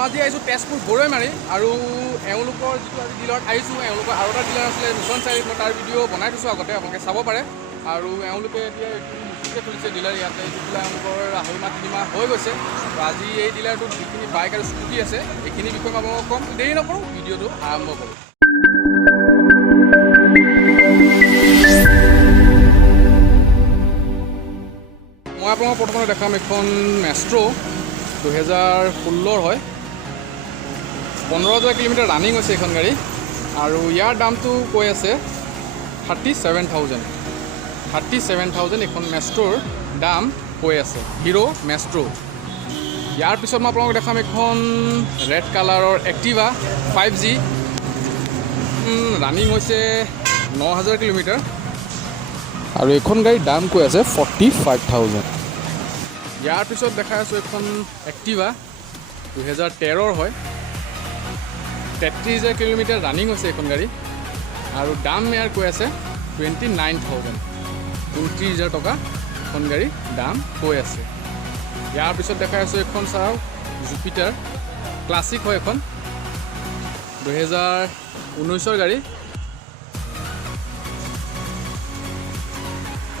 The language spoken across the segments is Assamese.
আজি আহিছোঁ তেজপুৰ গৰৈমাৰী আৰু এওঁলোকৰ যিটো আজি ডিলাৰত আহিছোঁ এওঁলোকৰ আৰু এটা ডিলাৰ আছিলে মিছন চাৰিআলিত মই তাৰ ভিডিঅ' বনাই দিছোঁ আগতে আপোনালোকে চাব পাৰে আৰু এওঁলোকে এতিয়া নতুনকৈ খুলিছে ডিলাৰ ইয়াতে এইটো ডিলাৰ এওঁলোকৰ 2.5 মাহ 3 মাহ হৈ গৈছে তো আজি এই ডিলাৰটোত যিখিনি বাইক আৰু স্কুটি আছে এইখিনি বিষয়ে মই আপোনালোকক ক'ম দেৰি নকৰোঁ ভিডিঅ'টো আৰম্ভ কৰোঁ। মই আপোনালোকক প্ৰথমতে দেখাম এখন মেষ্ট্ৰ' 2016 হয় 15,000 কিলোমিটাৰ ৰানিং হৈছে এইখন গাড়ী আৰু ইয়াৰ দামটো কৈ আছে 37,000 এখন মেষ্ট্ৰ'ৰ দাম কৈ আছে হিৰো মেষ্ট্ৰ'। ইয়াৰ পিছত মই আপোনালোকক দেখাম এখন ৰেড কালাৰৰ এক্টিভা 5G ৰানিং হৈছে 9,000 কিলোমিটাৰ আৰু এইখন গাড়ীৰ দাম কৈ আছে 45,000। ইয়াৰ পিছত দেখাই আছোঁ এখন এক্টিভা 2013 হয় 33,000 কিলোমিটাৰ ৰানিং হৈছে এইখন গাড়ী আৰু দাম ইয়াৰ কৈ আছে 29,000 29,000 টকা এখন গাড়ী দাম কৈ আছে। ইয়াৰ পিছত দেখাই আছোঁ এখন চাওক জুপিটাৰ ক্লাছিক হয় এখন 2019 গাড়ী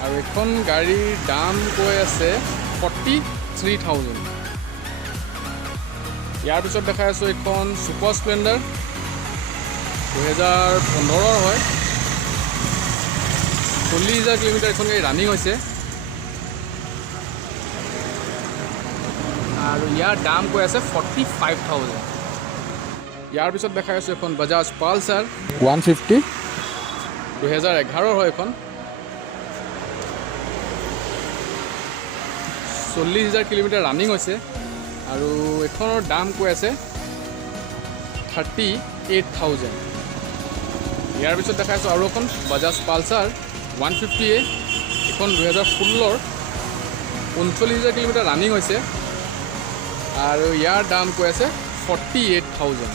আৰু এখন গাড়ীৰ দাম কৈ আছে 43,000। ইয়াৰ পিছত দেখাই আছোঁ এখন ছুপাৰ স্প্লেণ্ডাৰ 2015 হয় 40,000 কিলোমিটাৰ এখন গাড়ী ৰানিং হৈছে আৰু ইয়াৰ দাম কৈ আছে 45,000। ইয়াৰ পিছত দেখাই আছোঁ এখন বাজাজ পালচাৰ 150 2011 হয় এখন 40,000 কিলোমিটাৰ ৰানিং হৈছে আৰু এইখনৰ দাম কৈ আছে 38,000। ইয়াৰ পিছত দেখাইছোঁ আৰু এখন বাজাজ পালচাৰ 150 এখন 2016 39,000 কিলোমিটাৰ ৰানিং হৈছে আৰু ইয়াৰ দাম কৈ আছে 48,000।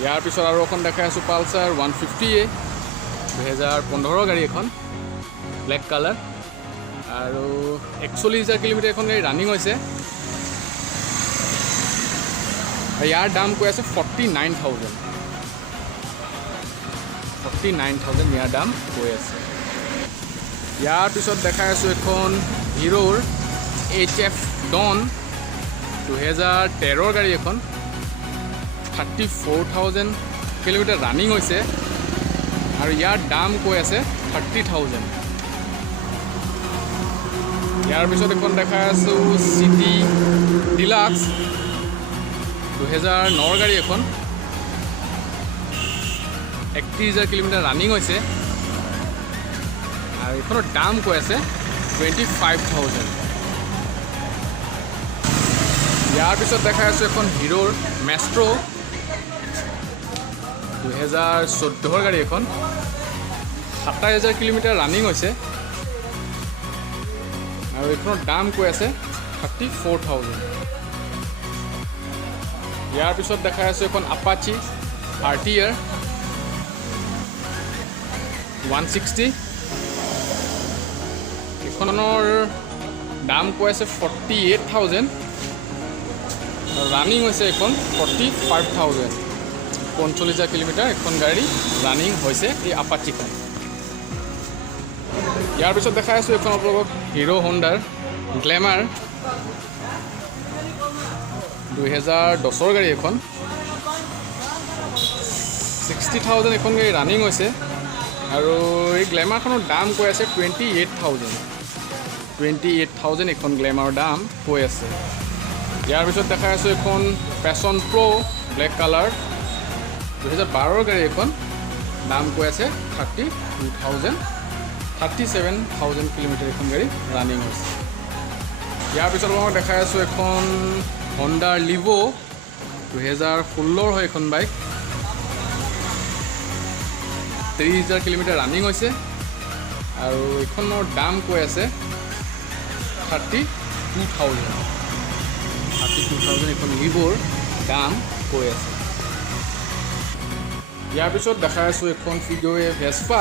ইয়াৰ পিছত আৰু এখন দেখাই আছোঁ পালচাৰ 150 2015 গাড়ী এখন ব্লেক কালাৰ আৰু 41,000 কিলোমিটাৰ এখন গাড়ী ৰানিং হৈছে ইয়াৰ দাম কৈ আছে 49,000 ইয়াৰ দাম কৈ আছে। ইয়াৰ পিছত দেখাই আছোঁ এখন হিৰোৰ HF ডন 2013 গাড়ী এখন 34,000 কিলোমিটাৰ ৰানিং হৈছে আৰু ইয়াৰ দাম কৈ আছে 30,000। ইয়াৰ পিছত এখন দেখাই আছোঁ চিটি ডিলাক্স 2009 গাড়ী এখন 31,000 কিলোমিটাৰ ৰানিং হৈছে আৰু এইখনৰ দাম কৈ আছে 25,000। ইয়াৰ পিছত দেখাই আছোঁ এখন হিৰোৰ মেষ্ট্ৰ' 2014 গাড়ী এখন 27,000 কিলোমিটাৰ ৰানিং হৈছে আৰু এইখনৰ দাম কৈ আছে 34,000। ইয়াৰ পিছত দেখাই আছোঁ এখন আপাচি RTR 160 এইখনৰ দাম কৈ আছে 48,000 ৰানিং হৈছে এখন 45,000 45,000 কিলোমিটাৰ এখন গাড়ী ৰানিং হৈছে এই আপাচিখন। ইয়াৰ পিছত দেখাই আছোঁ এখন আপোনালোকক হিৰো হোণ্ডাৰ গ্লেমাৰ 2010 গাড়ী এখন 60,000 এখন গাড়ী ৰানিং হৈছে আৰু এই গ্লেমাৰখনৰ দাম কৈ আছে 28,000 এখন গ্লেমাৰৰ দাম কৈ আছে। ইয়াৰ পিছত দেখাই আছোঁ এখন পেশ্যন প্ৰ' ব্লেক কালাৰ 2012 গাড়ী এখন দাম কৈ আছে 37,000 কিলোমিটাৰ এখন গাড়ী ৰানিং হৈছে। ইয়াৰ পিছত মই দেখাই আছোঁ এখন হণ্ডাৰ লিভ' 2016 হয় এখন বাইক 30,000 কিলোমিটাৰ ৰানিং হৈছে আৰু এইখনৰ দাম কৈ আছে 32,000 এখন লিভ'ৰ দাম কৈ আছে। ইয়াৰ পিছত দেখাই আছোঁ এখন ফিগৱে ভেস্পা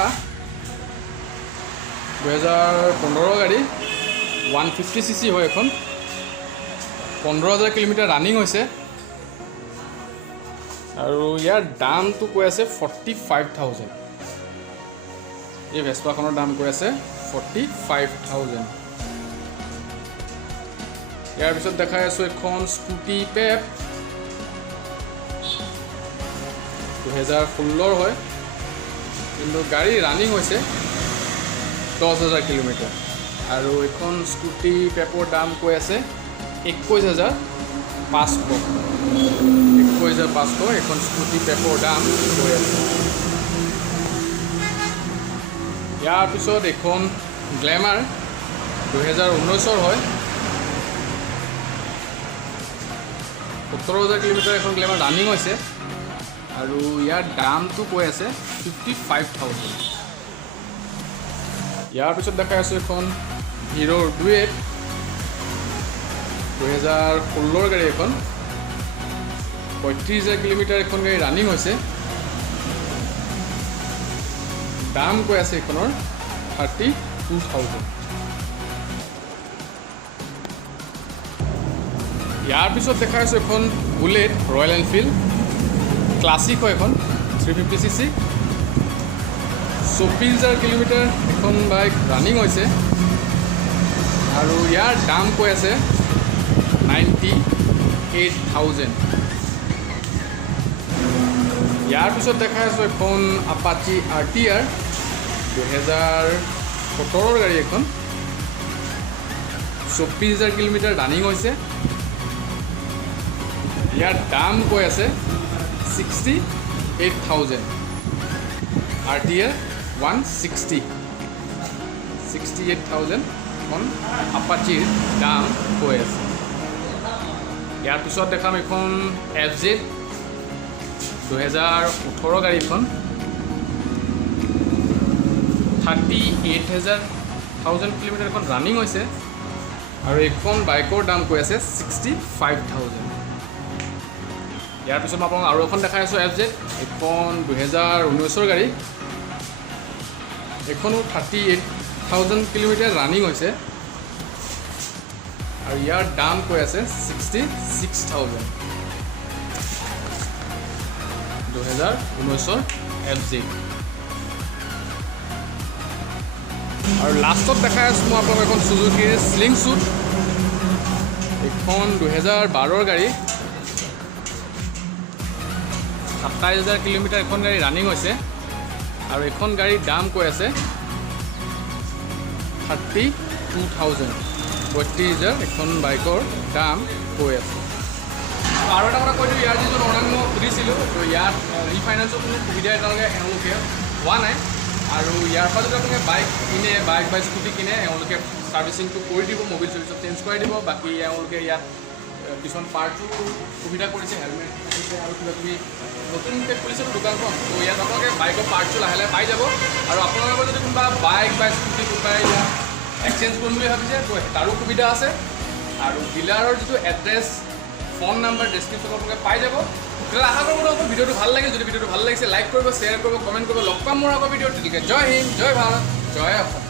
2015 গাড়ী 150cc হয় এখন 15,000 কিলোমিটাৰ ৰানিং হৈছে আৰু ইয়াৰ দামটো কৈ আছে 45,000। এই ভেস্পাখনৰ দাম কৈ আছে 45,000। ইয়াৰ পিছত দেখাই আছোঁ এখন স্কুটি পেপ 2016 হয়, কিন্তু গাড়ী ৰানিং হৈছে 10,000 কিলোমিটাৰ আৰু এখন স্কুটি পেপৰ দাম কৈ আছে 21,500। 21,500 এখন স্কুটি পেপৰ দাম কৈ আছে। ইয়াৰ পিছত এখন গ্লেমাৰ 2019 হয়, 17,000 কিলোমিটাৰ এখন গ্লেমাৰ ৰানিং হৈছে আৰু ইয়াৰ দামটো কৈ আছে 55,000। ইয়াৰ পিছত দেখাই আছোঁ এখন হিৰোৰ ডুৱেট 2016 গাড়ী এখন, 35,000 কিলোমিটাৰ এখন গাড়ী ৰানিং হৈছে, দাম কৈ আছে এইখনৰ 32,000। ইয়াৰ পিছত দেখাই আছোঁ এখন বুলেট ৰয়েল এনফিল্ড ক্লাছিক হয় এখন 350cc, 24,000 কিলোমিটাৰ এখন বাইক ৰানিং হৈছে আৰু ইয়াৰ দাম কৈ আছে 98,000। ইয়াৰ পিছত দেখাই আছোঁ এখন আপাচি RTR 2017 গাড়ী এখন, 24,000 কিলোমিটাৰ ৰানিং হৈছে, ইয়াৰ দাম কৈ আছে 68,000। RTR 160, 68,000 এখন আপাচিৰ দাম কৈ আছে। ইয়াৰ পিছত দেখাম এখন FZ 2018 গাড়ীখন, 38,000 কিলোমিটাৰ এখন ৰানিং হৈছে আৰু এইখন বাইকৰ দাম কৈ আছে 65,000। ইয়াৰ পিছত মই আপোনাক আৰু এখন দেখাই আছোঁ FZ, এইখন 2019 গাড়ী, এইখনো 38,000 কিলোমিটাৰ ৰানিং হৈছে আৰু ইয়াৰ দাম কৈ আছে 66,000। 2019 FZ। আৰু লাষ্টত দেখাই আছোঁ মই আপোনাক এখন সুজুকিৰ স্লিং শ্বুট, এইখন 2012 গাড়ী, 27,000 কিলোমিটাৰ এখন গাড়ী ৰানিং হৈছে আৰু এখন গাড়ীৰ দাম কৈ আছে 32,000। 32,000 এখন বাইকৰ দাম কৈ আছে। আৰু এটা কথা কৈ দিওঁ, ইয়াৰ যিজন অনাক মই সুধিছিলোঁ, তো ইয়াত ৰিফাইনেন্সৰ কোনো সুবিধা এতিয়ালৈকে এওঁলোকে হোৱা নাই আৰু ইয়াৰ পৰা যদি আপোনালোকে বাইক কিনে, বাইক বা স্কুটি কিনে, এওঁলোকে ছাৰ্ভিচিংটো কৰি দিব, মোবিল চবিল চেঞ্জ কৰাই দিব। বাকী এওঁলোকে ইয়াত কিছুমান পাৰ্টছো সুবিধা কৰিছে, হেলমেট দিছে আৰু কিবাকিবি নতুনকৈ খুলিছে দোকানখন। তো ইয়াত আপোনালোকে বাইকৰ পাৰ্টছো লাহে লাহে পাই যাব আৰু আপোনালোকৰ যদি কোনোবা বাইক বা স্কুটি কোনোবাই ইয়াত এক্সচেঞ্জ কৰিম বুলি ভাবিছে, তো তাৰো সুবিধা আছে আৰু ডিলাৰৰ যিটো এড্ৰেছ, ফোন নাম্বাৰ ডেছক্ৰিপশ্যনত আপোনালোকে পাই যাব। তেতিয়াহ'লে আশা কৰোঁ আপোনালোকৰ ভিডিঅ'টো ভাল লাগে। যদি ভিডিঅ'টো ভাল লাগিছে লাইক কৰিব, শ্বেয়াৰ কৰিব, কমেণ্ট কৰিব। লগ পাম মোৰ আকৌ ভিডিঅ'ত। গতিকে জয় হিন্দ, জয় ভাৰত, জয় অসম।